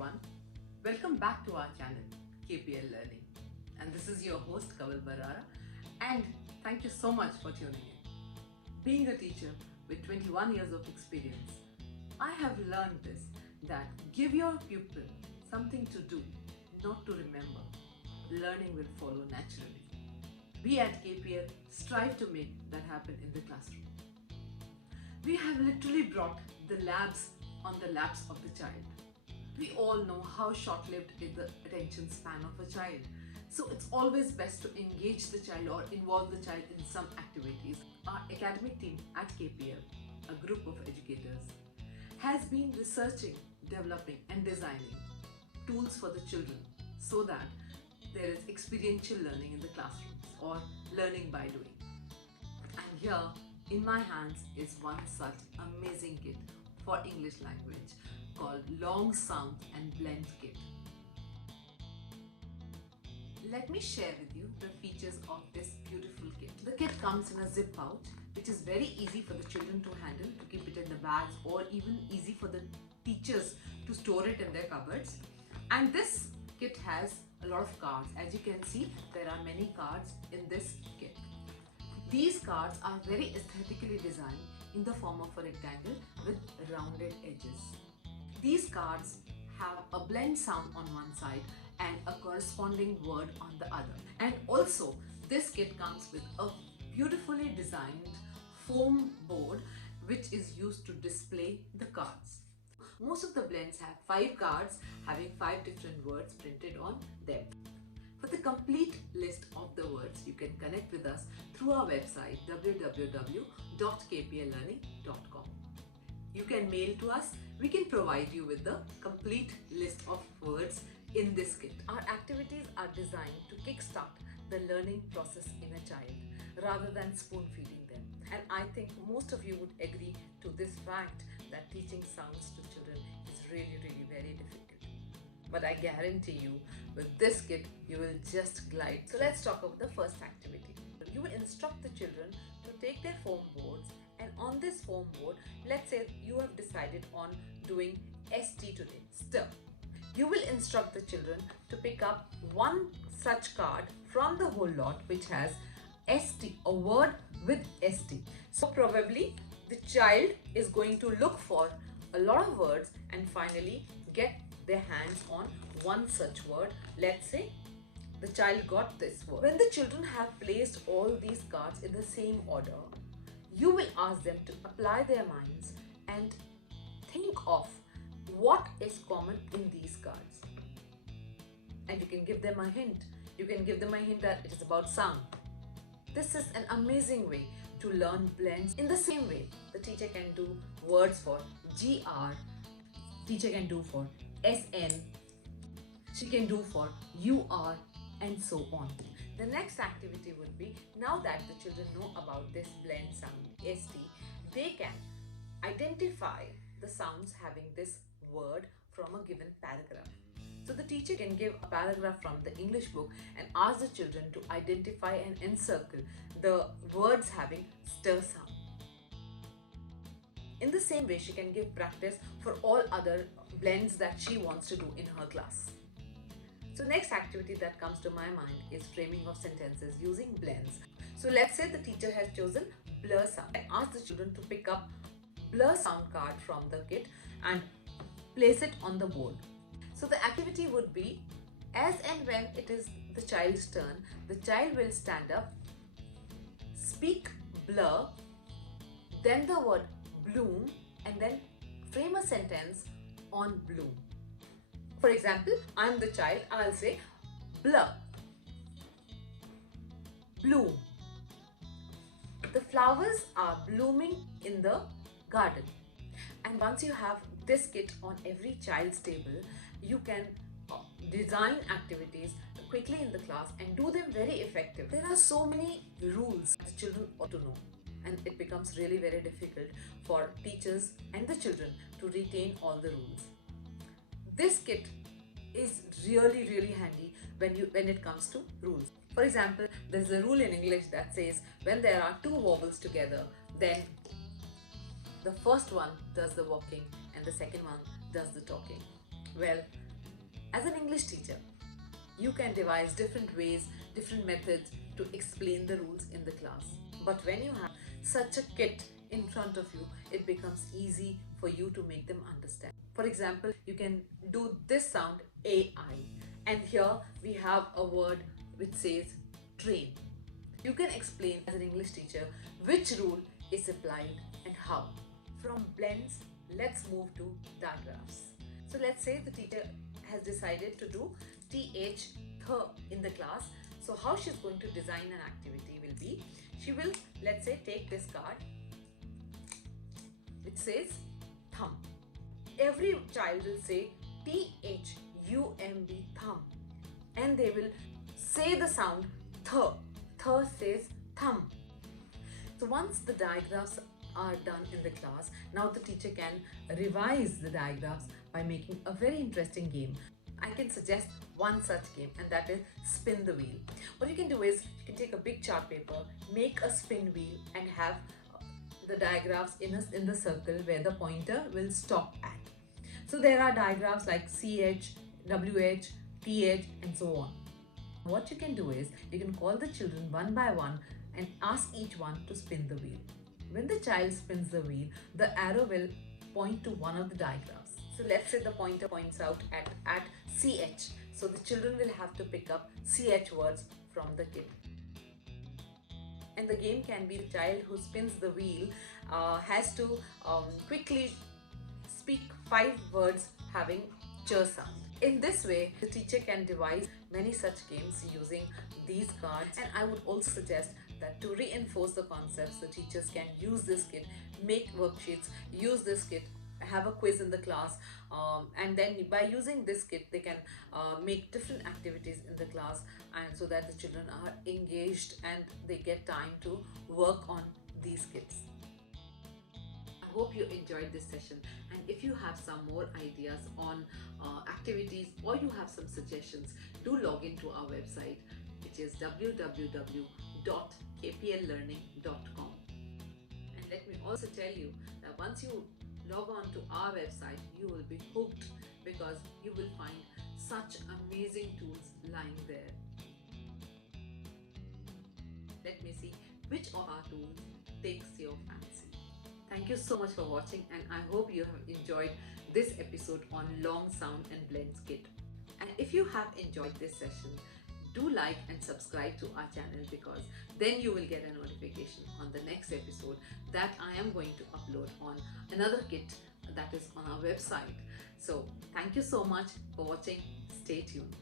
everyone. Welcome back to our channel KPL Learning, and this is your host Kawal Barara, and thank you so much for tuning in. Being a teacher with 21 years of experience, I have learned this, that give your pupil something to do, not to remember. Learning will follow naturally. We at KPL strive to make that happen in the classroom. We have literally brought the labs on the laps of the child. We all know how short-lived is the attention span of a child. So it's always best to engage the child or involve the child in some activities. Our academic team at KPL, a group of educators, has been researching, developing and designing tools for the children so that there is experiential learning in the classrooms or learning by doing. And here in my hands is one such amazing kit for English language called Long Sound and Blend Kit. Let me share with you the features of this beautiful kit. The kit comes in a zip pouch, which is very easy for the children to handle, to keep it in the bags, or even easy for the teachers to store it in their cupboards. And this kit has a lot of cards. As you can see, there are many cards in this kit. These cards are very aesthetically designed in the form of a rectangle with rounded edges. These cards have a blend sound on one side and a corresponding word on the other. And also, this kit comes with a beautifully designed foam board which is used to display the cards. Most of the blends have 5 cards having 5 different words printed on them. For the complete list of the words, you can connect with us through our website www.kpllearning.com. You can mail to us. We can provide you with the complete list of words in this kit. Our activities are designed to kickstart the learning process in a child rather than spoon feeding them. And I think most of you would agree to this fact that teaching sounds to children is really very difficult. But I guarantee you, with this kit, you will just glide. So let's talk about the first activity. You will instruct the children to take their foam boards, and on this foam board, let's say you have decided on doing ST today, stir. You will instruct the children to pick up one such card from the whole lot which has ST, a word with ST. So probably the child is going to look for a lot of words and finally get their hands on one such word. Let's say the child got this word. When the children have placed all these cards in the same order, you will ask them to apply their minds and think of what is common in these cards. And you can give them a hint. You can give them a hint that it is about sound. This is an amazing way to learn blends. In the same way, the teacher can do words for GR, teacher can do for SN, she can do for UR, and so on. The next activity would be, now that the children know about this blend sound ST, they can identify the sounds having this word from a given paragraph. So the teacher can give a paragraph from the English book and ask the children to identify and encircle the words having stir sound. In the same way, she can give practice for all other blends that she wants to do in her class. So next activity that comes to my mind is framing of sentences using blends. So let's say the teacher has chosen blur sound and ask the children to pick up blur sound card from the kit and place it on the board. So the activity would be, as and when it is the child's turn, the child will stand up, speak blur, then the word bloom, and then frame a sentence on bloom. For example, I'm the child, I'll say blur, bloom. The flowers are blooming in the garden. And once you have this kit on every child's table, you can design activities quickly in the class and do them very effectively. There are so many rules the children ought to know, and it becomes really very difficult for teachers and the children to retain all the rules. This kit is really handy when it comes to rules. For example, there's a rule in English that says when there are 2 vowels together, then the first one does the walking and the second one does the talking. Well, As an English teacher, you can devise different ways, different methods to explain the rules in the class. But when you have such a kit in front of you, it becomes easy for you to make them understand. For example, you can do this sound AI, and here we have a word which says train. You can explain as an English teacher which rule is applied and how. From blends, let's move to digraphs. So let's say the teacher has decided to do TH in the class. So how she's going to design an activity will be, she will, let's say, take this card which says thumb. Every child will say THUMB, thumb, and they will say the sound th. Th says thumb. So once the digraphs are done in the class, now the teacher can revise the digraphs by making a very interesting game. I can suggest one such game, and that is spin the wheel. What you can do is you can take a big chart paper, make a spin wheel, and have the digraphs in the circle where the pointer will stop at. So there are digraphs like CH, WH, TH, and so on. What you can do is you can call the children one by one and ask each one to spin the wheel. When the child spins the wheel, the arrow will point to one of the digraphs. So let's say the pointer points out at CH. So the children will have to pick up CH words from the kit. And the game can be the child who spins the wheel has to quickly speak 5 words having ch sound. In this way, the teacher can devise many such games using these cards, and I would also suggest that to reinforce the concepts, the teachers can use this kit, make worksheets, use this kit, have a quiz in the class, and then by using this kit they can make different activities in the class, and so that the children are engaged and they get time to work on these kits. I hope you enjoyed this session, and if you have some more ideas on activities or you have some suggestions, do log into our website, which is www.kpllearning.com. And let me also tell you that once you log on to our website, you will be hooked, because you will find such amazing tools lying there. Let me see which of our tools takes your fancy. Thank you so much for watching, and I hope you have enjoyed this episode on long sound and blends kit. And if you have enjoyed this session, do like and subscribe to our channel, because then you will get a notification on the next episode that I am going to upload on another kit that is on our website. So thank you so much for watching. Stay tuned.